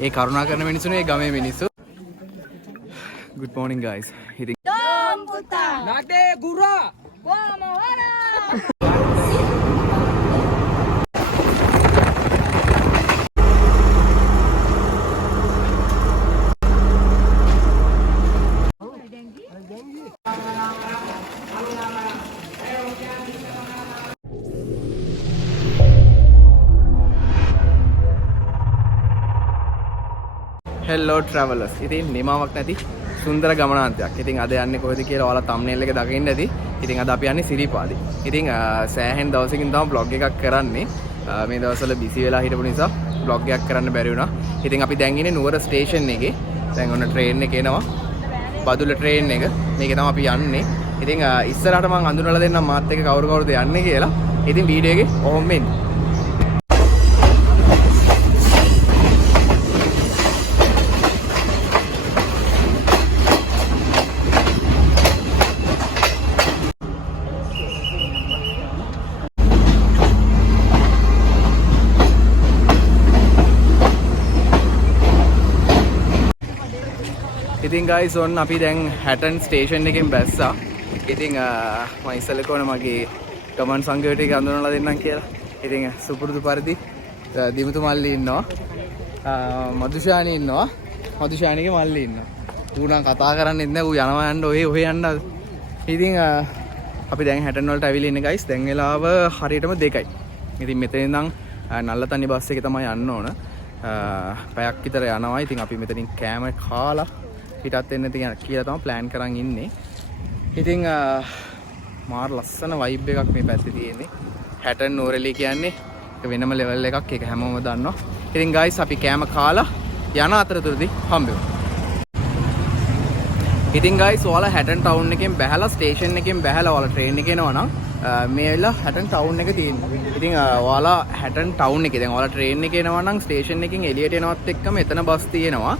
ඒ කරුණා කරන මිනිස්සුනේ ඒ ගමේ මිනිස්සු. Good morning guys. ඉතින් Dom puta. Nade gura. Vamos ahora. hello travelers. ඉතින් නිමාවක් නැති සුන්දර ගමනාන්තයක්. ඉතින් අද යන්නේ කොහෙද කියලා ඔයාලා thumbnail එක දකින්න ඇති. ඉතින් අද අපි යන්නේ සිරිපාදේ. ඉතින් සෑහෙන දවසකින් තමයි vlog එකක් කරන්නේ. මේ දවස්වල busy වෙලා හිටපු නිසා vlog එකක් කරන්න බැරි වුණා. ඉතින් අපි දැන් ඉන්නේ නුවර ස්ටේෂන් එකේ. දැන් ඔන්න train එක එනවා. බදුල්ල train එක. මේකේ තමයි අපි යන්නේ. ඉතින් ඉස්සරහට මම අඳුනලා දෙන්නම් මාත් එක්ක කවුරුද යන්නේ කියලා. ඉතින් වීඩියෝ එකේ ඔහොම එන්න. ඉතින් guys ඔන්න අපි දැන් හැටන් ස්ටේෂන් එකෙන් බැස්සා. ඉතින් මම ඉස්සෙල්ලා කොන මගේ කමෙන්ට් සංගයට එක අඳුනලා දෙන්නම් කියලා. ඉතින් සුපුරුදු පරිදි දිමුතු මල්ලි ඉන්නවා. මදුෂානි ඉන්නවා. මදුෂානිගේ මල්ලි ඉන්නවා. ඌ නම් කතා කරන්නේ නැහැ. ඌ යනවා යන්න ඔය යන්න. ඉතින් අපි දැන් හැටන් වලට ඇවිල්ලා ඉන්නේ guys. දැන් වෙලාව හරියටම 2යි. ඉතින් මෙතනින් ඉඳන් නල්ලතනි බස් එකේ තමයි යන්න ඕන. පැයක් විතර යනවා. ඉතින් අපි මෙතනින් කෑම කාලා හිටත් එන්න කියලා තමයි ප්ලෑන් කරන් ඉන්නේ. ඉතින් මාර ලස්සන වයිබ් එකක් මේ පැත්තේ තියෙන්නේ. හැටන් නෝරෙලි කියන්නේ වෙනම ලෙවල් එකක්. ඒක හැමෝම දන්නවා. ඉතින් ගයිස් අපි කෑම කාලා යන අතරතුරදී හම්බෙමු. ඉතින් ගයිස් ඔයාලා හැටන් ටවුන් එකෙන් බැහැලා ස්ටේෂන් එකෙන් බැහැලා ඔයාලා ට්‍රේන් එක එනවා නම් මේ වෙලාව හැටන් ටවුන් එක තියෙනවා. ඉතින් ඔයාලා හැටන් ටවුන් එකේ දැන් ඔයාලා ට්‍රේන් එකේ එනවා නම් ස්ටේෂන් එකෙන් එළියට එනවත් එක්කම එතන බස් තියෙනවා.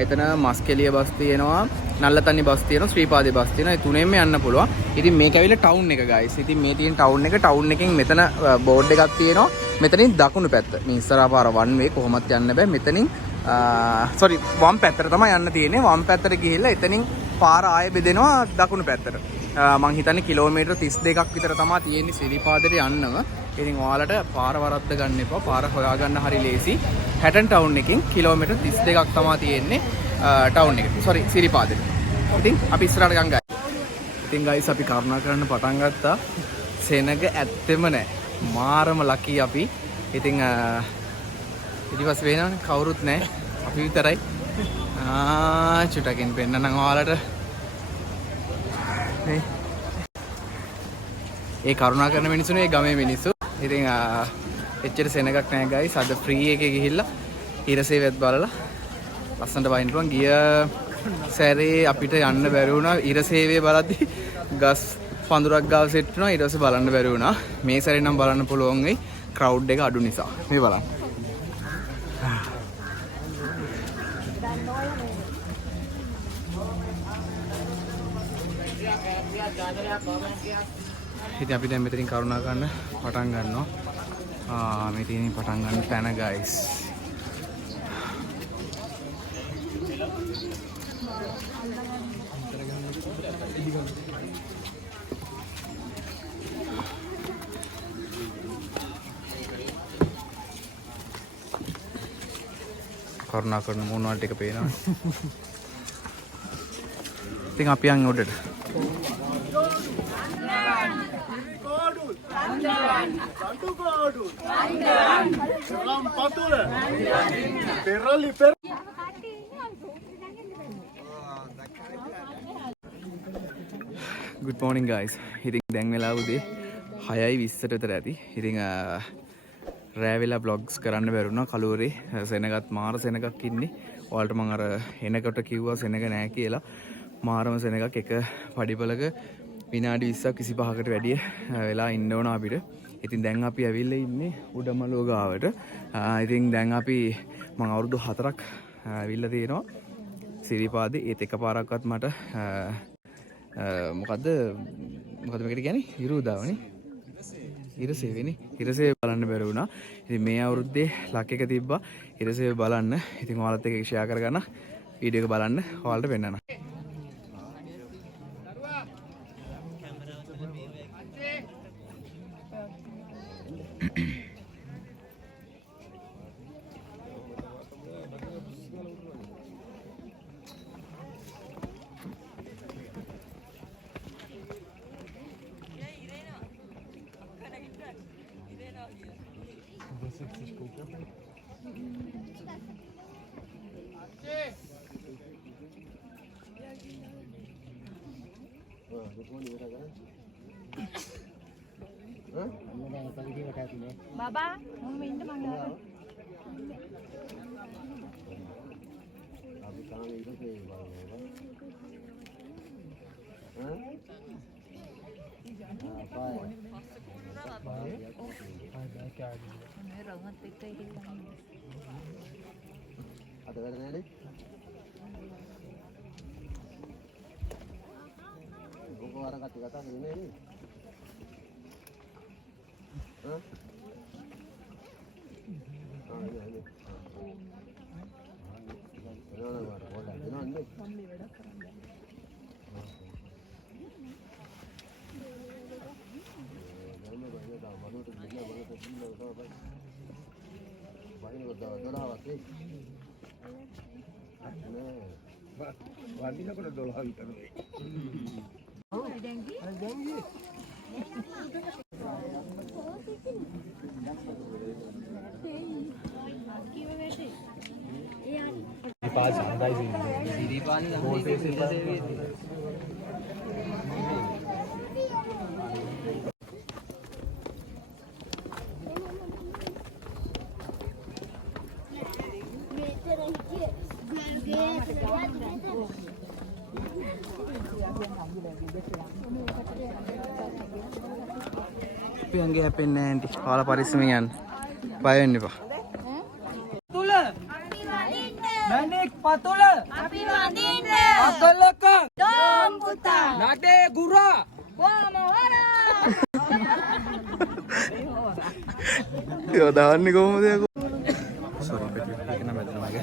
එතන මස්කෙලිය බස් තියෙනවා, නල්ලතනි බස් තියෙනවා, ශ්‍රීපාදේ බස් තියෙනවා. ඒ තුනෙන්ම යන්න පුළුවන්. ඉතින් මේක ඇවිල්ලා ටවුන් එක ගයිස්. ඉතින් මේ තියෙන ටවුන් එකෙන් මෙතන බෝඩ් එකක් තියෙනවා. මෙතනින් දකුණු පැත්ත. මේ ඉස්සරහා පාර one way කොහොමත් යන්න බෑ. මෙතනින් වම් පැත්තට තමයි යන්න තියෙන්නේ. වම් පැත්තට ගිහිල්ලා එතනින් පාර ආයෙ බෙදෙනවා දකුණු පැත්තට. මං හිතන්නේ කිලෝමීටර් 32ක් විතර තමයි තියෙන්නේ සිරිපාදේට යන්නම. ඉතින් ඔයාලට පාර වරද්ද ගන්න එපා. පාර හොයාගන්න හරි ලේසි. හැටන් ටවුන් එකෙන් කිලෝමීටර් 32ක් තමයි තියෙන්නේ ටවුන් එක. සෝරි සිරිපාදේ. ඉතින් අපි ඉස්සරහට ගන් ගයි. ඉතින් ගයිස් අපි කරුණා කරන්න පටන් ගත්තා. සෙනග ඇත්තෙම නැහැ. මාරම ලකී අපි. ඉතින් ඊටපස් වෙනවනේ කවුරුත් නැහැ. අපි විතරයි. චුටකින් පෙන්නනම් ඔයාලට ඒ කරුණා කරන මිනිස්සුනේ ඒ ගමේ මිනිස්සු. ඉතින් එච්චර සෙනගක් නැහැ ගයිස්. අද ෆ්‍රී එකේ ගිහිල්ලා ඊරසේවෙත් බලලා ලස්සනට වයින් පුළුවන්. ගිය සැරේ අපිට යන්න බැරි වුණා. ඊරසේවේ බලද්දි ගස් පඳුරක් ගාව සෙට් වුණා. ඊට පස්සේ බලන්න බැරි වුණා. මේ සැරේ නම් බලන්න පුළුවන් වෙයි. ක්‍රවුඩ් එක අඩු නිසා. මේ බලන්න. ඉතින් අපි දැන් මෙතනින් කරුණා ගන්න පටන් ගන්නවා. මෙතනින් පටන් ගන්න තැන ගයිස්. කරුණා කරන මොන වල ටික පේනවා. ඉතින් අපි යන් උඩට. Good morning guys. ඉතින් දැන් වෙලාව උදේ 6:20ට විතර ඇති. ඉතින් රෑ වෙලා vlogs කරන්න බැරුණා. කලුවරේ සෙනගත් මාර සෙනගක් ඉන්නේ. ඔයාලට මම අර එනකොට කිව්වා සෙනග නෑ කියලා. මාරම සෙනගක් එක පඩිපලක විනාඩි 20ක් 25කට වැඩිය වෙලා ඉන්න ඕන අපිට. ඉතින් දැන් අපි ඇවිල්ලා ඉන්නේ උඩමළුව ගාවට. ඉතින් දැන් අපි මම අවුරුදු 4ක් ඇවිල්ලා තියෙනවා සිරිපාදේ. ඒත් එකපාරක්වත් මට මොකද්ද මේකට කියන්නේ විරුදාවනේ හිරසේවෙනේ. හිරසේව බලන්න බැරි වුණා. ඉතින් මේ අවුරුද්දේ ලක් එක තිබ්බා හිරසේව බලන්න. ඉතින් ඔයාලත් එක්ක ෂෙයා කරගන්න වීඩියෝ එක බලන්න ඔයාලට පෙන්නන්න. Baba, mau minum mana? Piangge happen nanti. All parismian. Bye nipa. Patula. Manik patula. Api mandinda. Atalaka. Dom puta. Nade gura. Wah mohara. Yo dahan ni komo dia ko. Sorry, peti kena betul lagi.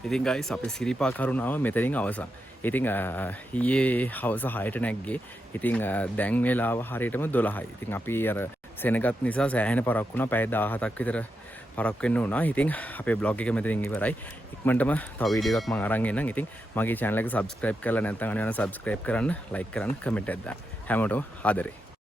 ඉතින් guys අපි සිරිපා කරුණාව මෙතනින් අවසන්. ඉතින් ඊයේ හවස 6ට නැග්ගේ. ඉතින් දැන් වෙලාව හරියටම 12යි. ඉතින් අපි අර සෙනගත් නිසා සෑහෙන පරක් වුණා. පැය 17ක් විතර පරක් වෙන්න වුණා. ඉතින් අපේ vlog එක මෙතනින් ඉවරයි. ඉක්මනටම තව වීඩියෝ එකක් මම අරන් එන්නම්. ඉතින් මගේ channel එක subscribe කරලා නැත්නම් අනිවාර්යෙන් subscribe කරන්න, like කරන්න, comment එකක් දාන්න. හැමෝටම ආදරේ.